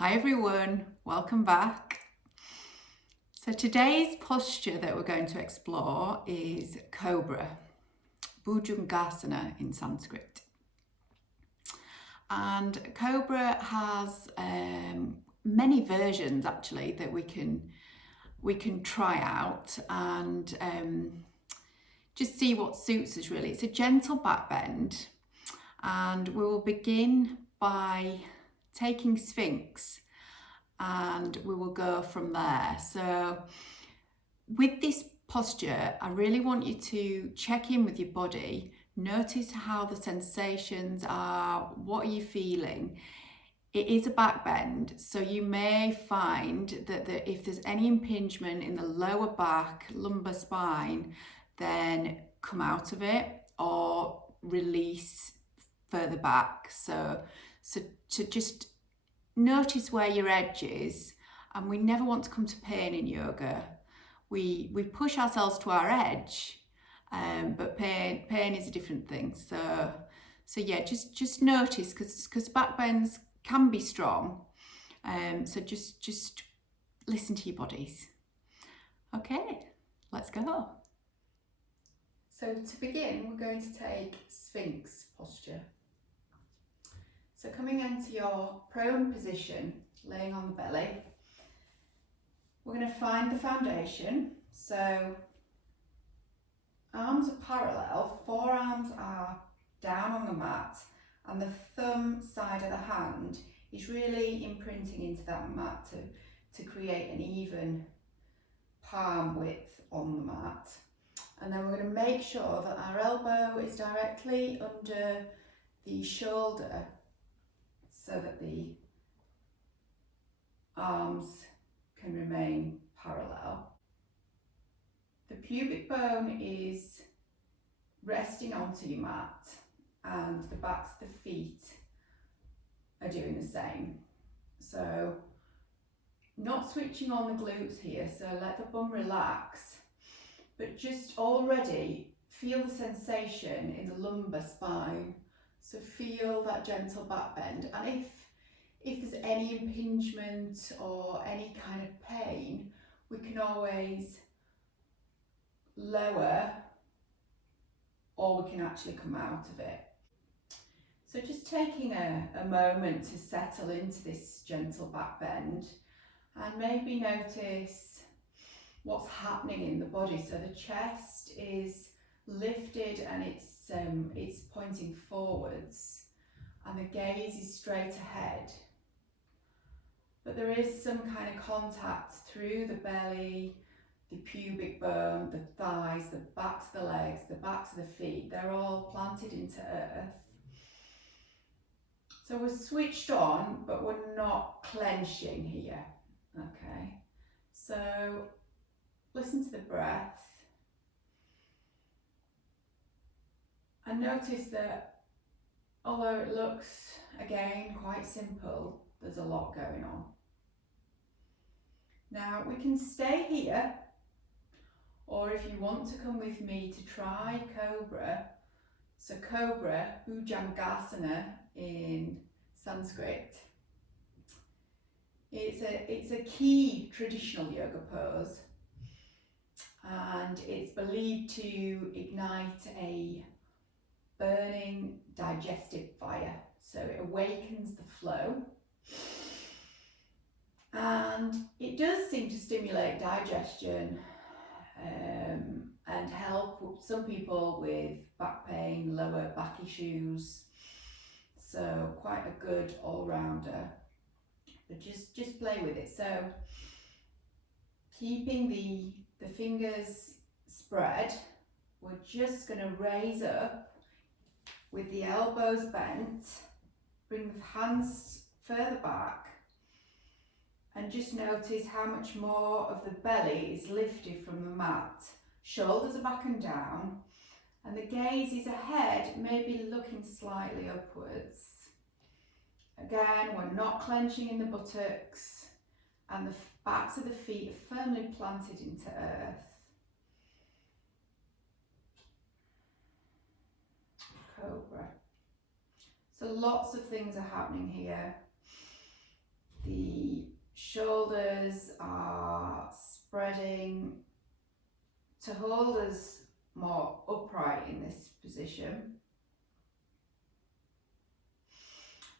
Hi everyone, welcome back. So today's posture that we're going to explore is Cobra, Bhujangasana in Sanskrit. And Cobra has many versions actually that we can try out and just see what suits us really. It's a gentle back bend, and we will begin by taking Sphinx and we will go from there. So with this posture, I really want you to check in with your body, notice how the sensations are, what are you feeling. It is a back bend, so you may find that if there's any impingement in the lower back, lumbar spine, then come out of it or release further back. So to just notice where your edge is, and we never want to come to pain in yoga. We push ourselves to our edge, but pain is a different thing. So yeah, just notice, because back bends can be strong. So just listen to your bodies. Okay, let's go. So to begin, we're going to take Sphinx posture. So coming into your prone position, laying on the belly, we're going to find the foundation. So arms are parallel, forearms are down on the mat, and the thumb side of the hand is really imprinting into that mat to create an even palm width on the mat. And then we're going to make sure that our elbow is directly under the shoulder so that the arms can remain parallel. The pubic bone is resting onto your mat, and the backs of the feet are doing the same. So not switching on the glutes here, so let the bum relax, but just already feel the sensation in the lumbar spine. So feel that gentle back bend, and if there's any impingement or any kind of pain, we can always lower, or we can actually come out of it. So just taking a moment to settle into this gentle back bend, and maybe notice what's happening in the body. So the chest is lifted and it's pointing forwards, and the gaze is straight ahead. But there is some kind of contact through the belly, the pubic bone, the thighs, the backs of the legs, the backs of the feet. They're all planted into earth. So we're switched on, but we're not clenching here. Okay, so listen to the breath. And notice that although it looks, again, quite simple, there's a lot going on. Now we can stay here, or if you want to come with me to try Cobra. So Cobra, Bhujangasana in Sanskrit. It's a key traditional yoga pose, and it's believed to ignite a burning digestive fire. So it awakens the flow, and it does seem to stimulate digestion and help some people with back pain, lower back issues. So quite a good all-rounder, but just play with it. So keeping the fingers spread, we're just going to raise up with the elbows bent, bring the hands further back, and just notice how much more of the belly is lifted from the mat. Shoulders are back and down, and the gaze is ahead, maybe looking slightly upwards. Again, we're not clenching in the buttocks, and the backs of the feet are firmly planted into earth. Cobra. So lots of things are happening here. The shoulders are spreading to hold us more upright in this position.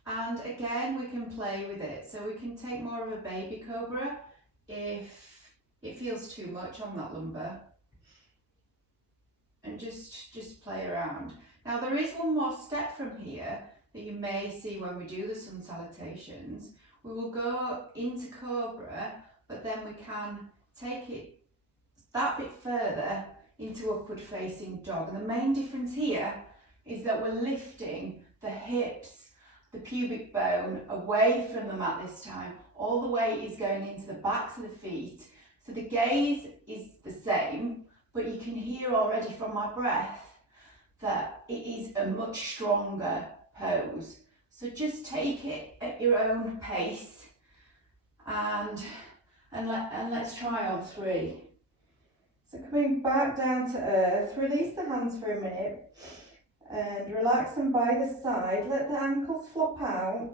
And again, we can play with it. So we can take more of a baby cobra if it feels too much on that lumbar. And just play around. Now there is one more step from here that you may see when we do the sun salutations. We will go into cobra, but then we can take it that bit further into upward facing dog. And the main difference here is that we're lifting the hips, the pubic bone away from the mat this time. All the weight is going into the backs of the feet. So the gaze is the same, but you can hear already from my breath that it is a much stronger pose. So just take it at your own pace and let's try on 3. So coming back down to earth, release the hands for a minute and relax them by the side. Let the ankles flop out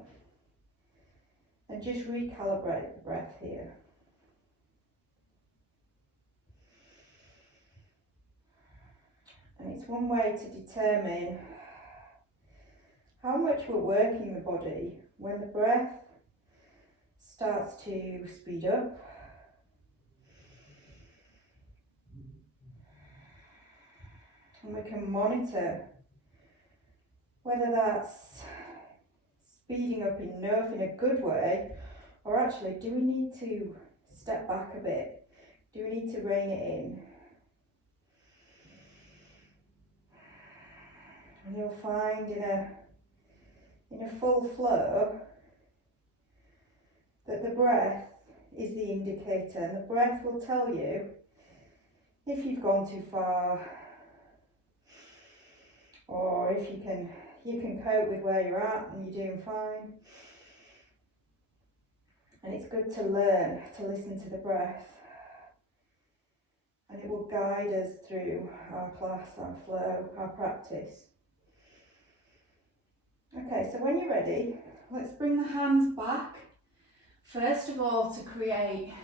and just recalibrate the breath here. And it's one way to determine how much we're working the body when the breath starts to speed up. And we can monitor whether that's speeding up enough in a good way, or actually do we need to step back a bit? Do we need to rein it in? And you'll find in a full flow that the breath is the indicator, and the breath will tell you if you've gone too far, or if you can cope with where you're at and you're doing fine. And it's good to learn to listen to the breath, and it will guide us through our class, our flow, our practice. Okay, so when you're ready, let's bring the hands back. First of all, to create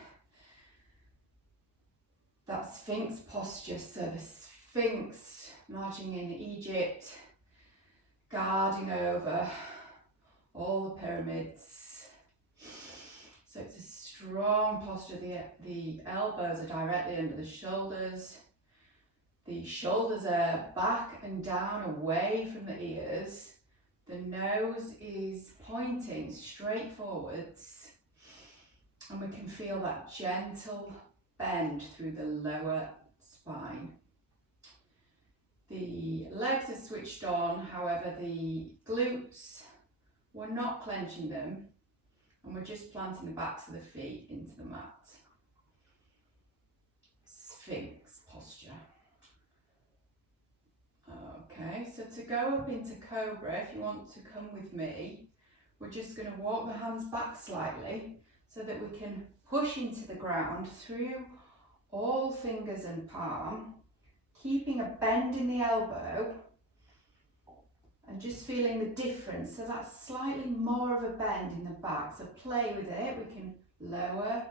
that Sphinx posture, so the Sphinx marching in Egypt, guarding over all the pyramids. So it's a strong posture. The elbows are directly under the shoulders. The shoulders are back and down away from the ears. The nose is pointing straight forwards, and we can feel that gentle bend through the lower spine. The legs are switched on, however the glutes, we're not clenching them, and we're just planting the backs of the feet into the mat. Sphinx posture. Okay, so to go up into Cobra, if you want to come with me, we're just going to walk the hands back slightly so that we can push into the ground through all fingers and palm, keeping a bend in the elbow and just feeling the difference. So that's slightly more of a bend in the back. So play with it. We can lower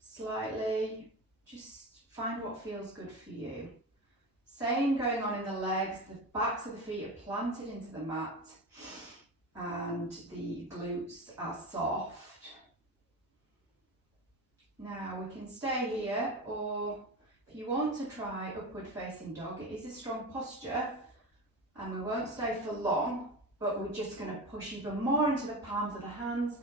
slightly, just find what feels good for you. Same going on in the legs, the backs of the feet are planted into the mat and the glutes are soft. Now we can stay here, or if you want to try upward facing dog, it is a strong posture and we won't stay for long, but we're just going to push even more into the palms of the hands,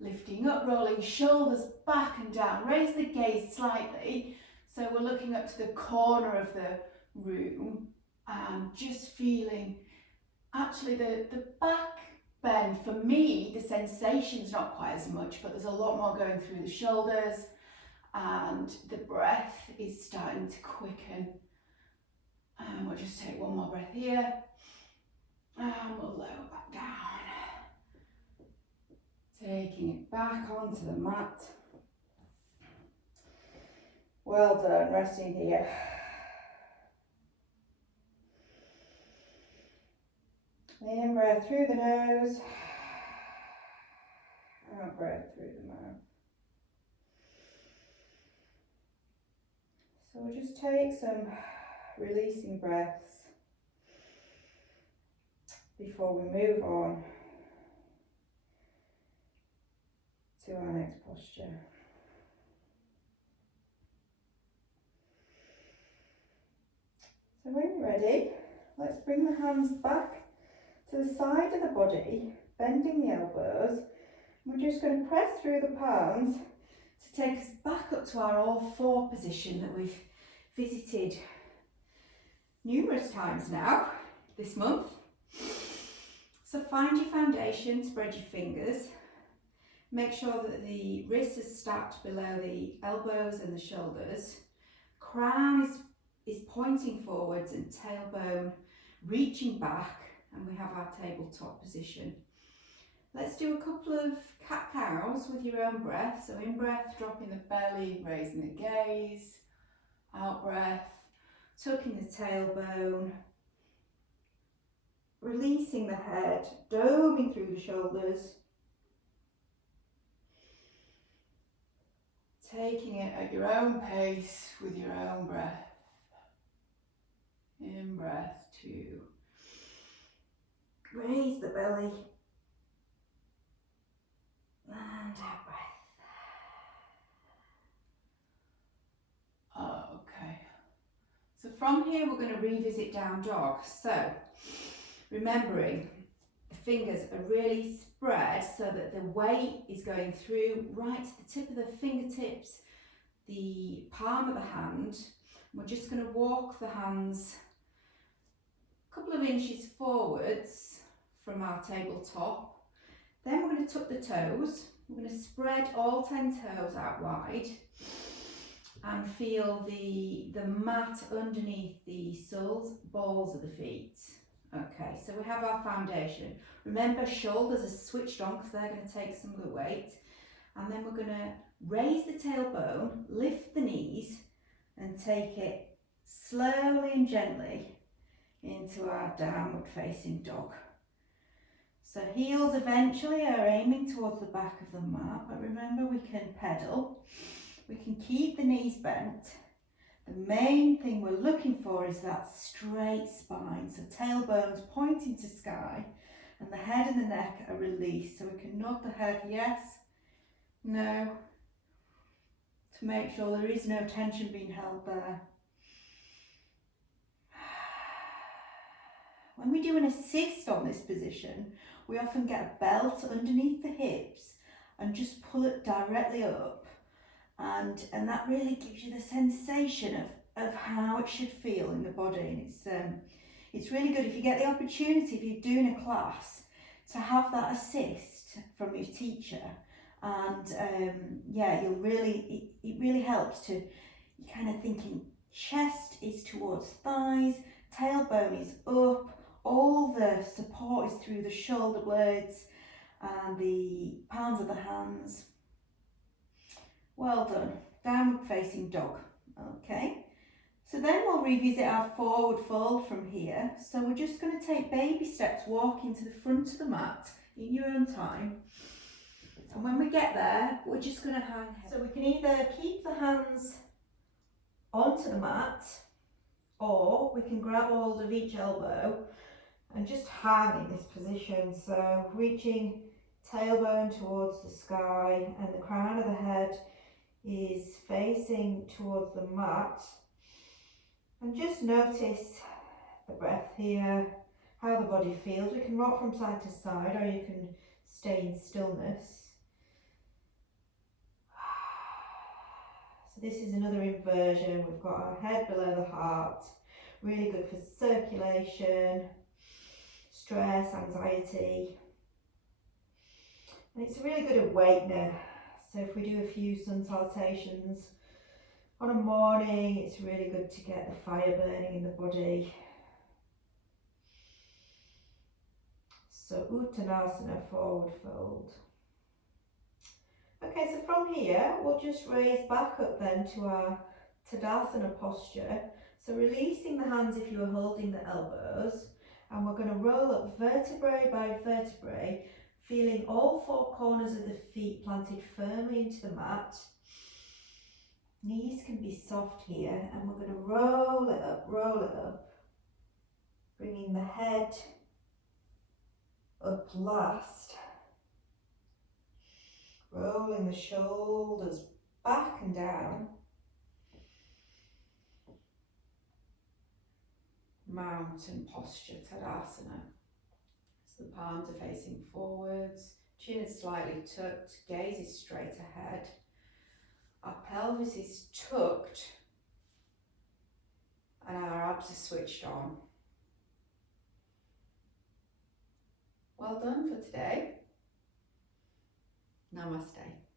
lifting up, rolling shoulders back and down, raise the gaze slightly. So we're looking up to the corner of the room and just feeling actually the back bend. For me, the sensation's not quite as much, but there's a lot more going through the shoulders and the breath is starting to quicken. And we'll just take one more breath here and we'll lower back down, taking it back onto the mat. Well done, resting here. In breath through the nose Out breath through the mouth. So we'll just take some releasing breaths before we move on to our next posture. So when you're ready, let's bring the hands back to the side of the body, bending the elbows. We're just going to press through the palms to take us back up to our all-four position that we've visited numerous times now this month. So find your foundation, spread your fingers. Make sure that the wrists are stacked below the elbows and the shoulders. Crown is pointing forwards and tailbone reaching back, and we have our tabletop position. Let's do a couple of cat-cows with your own breath. So in breath, dropping the belly, raising the gaze. Out breath, tucking the tailbone. Releasing the head, doming through the shoulders. Taking it at your own pace with your own breath. In breath, 2. Raise the belly. And out breath. Okay. So from here we're going to revisit down dog. So remembering the fingers are really spread so that the weight is going through right to the tip of the fingertips, the palm of the hand. We're just going to walk the hands a couple of inches forwards from our tabletop. Then we're going to tuck the toes. We're going to spread all 10 toes out wide and feel the mat underneath the soles, balls of the feet. Okay, so we have our foundation. Remember, shoulders are switched on because they're going to take some of the weight. And then we're going to raise the tailbone, lift the knees, and take it slowly and gently into our downward facing dog. So heels eventually are aiming towards the back of the mat, but remember we can pedal, we can keep the knees bent. The main thing we're looking for is that straight spine, so tailbones pointing to sky and the head and the neck are released, so we can nod the head yes, no, to make sure there is no tension being held there. When we do an assist on this position, we often get a belt underneath the hips and just pull it directly up, and that really gives you the sensation of how it should feel in the body. And it's really good if you get the opportunity, if you're doing a class, to have that assist from your teacher. And yeah, it really helps to, you're kind of thinking chest is towards thighs, tailbone is up, all the support is through the shoulder blades and the palms of the hands. Well done. Downward facing dog. Okay. So then we'll revisit our forward fold from here. So we're just going to take baby steps, walking to the front of the mat in your own time. And when we get there, we're just going to hang. So we can either keep the hands onto the mat, or we can grab hold of each elbow and just hang in this position. So reaching tailbone towards the sky and the crown of the head is facing towards the mat. And just notice the breath here, how the body feels. We can rock from side to side, or you can stay in stillness. So this is another inversion. We've got our head below the heart, really good for circulation, stress, anxiety. And it's a really good awakener. So if we do a few sun salutations on a morning, it's really good to get the fire burning in the body. So Uttanasana, forward fold. Okay, so from here, we'll just raise back up then to our Tadasana posture. So releasing the hands if you were holding the elbows, and we're going to roll up vertebrae by vertebrae, Feeling all four corners of the feet planted firmly into the mat. Knees can be soft here, and we're going to roll it up, bringing the head up last. Rolling the shoulders back and down. Mountain posture, Tadasana. So the palms are facing forwards, chin is slightly tucked, gaze is straight ahead. Our pelvis is tucked and our abs are switched on. Well done for today. Namaste.